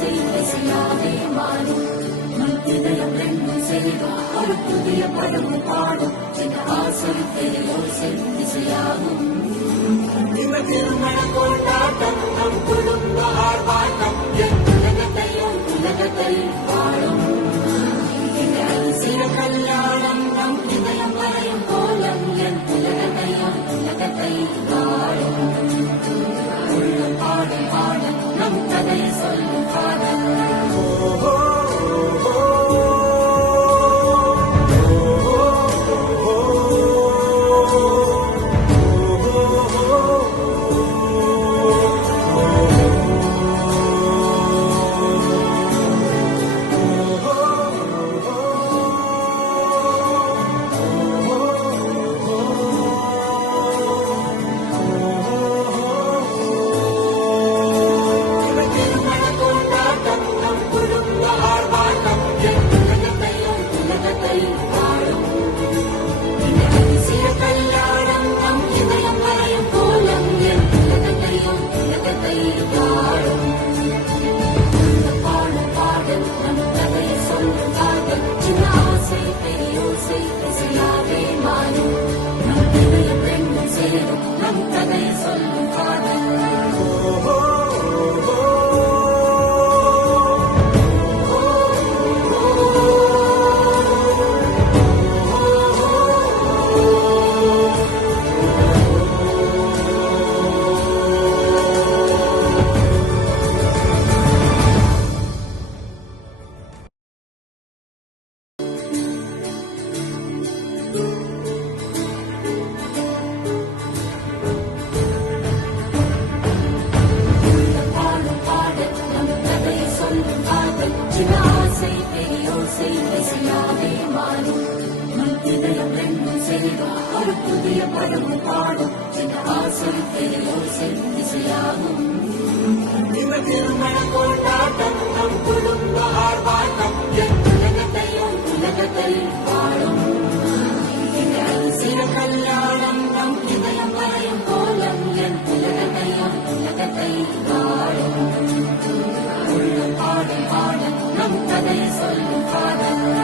ஓசை இசையாவே மாறும். நம் இதயம் ரெண்டும் சேரும் ஒரு புதிய பருவம் பாடும். சின்ன ஆசை பெரிய ஓசை இசையாகும். இந்த திருமண கொண்டாட்டம் நம் குடும்ப ஆர்ப்பாட்டம் என் உலகத்தை வாழும். இந்த அதிசய கல்யாணம் நம் இதயம் வரையும் கோலம் என் உலகத்தை வாழும். உள்ள பாடும் பாடல் நம் கதையை சொல்லும் பாடல். ஒரு புதிய பருவம் பாடும். சின்ன ஆசை பெரிய ஓசை இசையாகும். இந்த திருமண கொண்டாட்டம் நம் குடும்ப ஆர்ப்பாட்டம் என் உலகத்தை வாழும். இந்த அதிசய கல்யாணம் நம் இதயம் வரையும் கோலம் என் உலகத்தை வாழும். உள்ள பாடும் பாடல் நம் கதையை சொல்லும் பாடல்.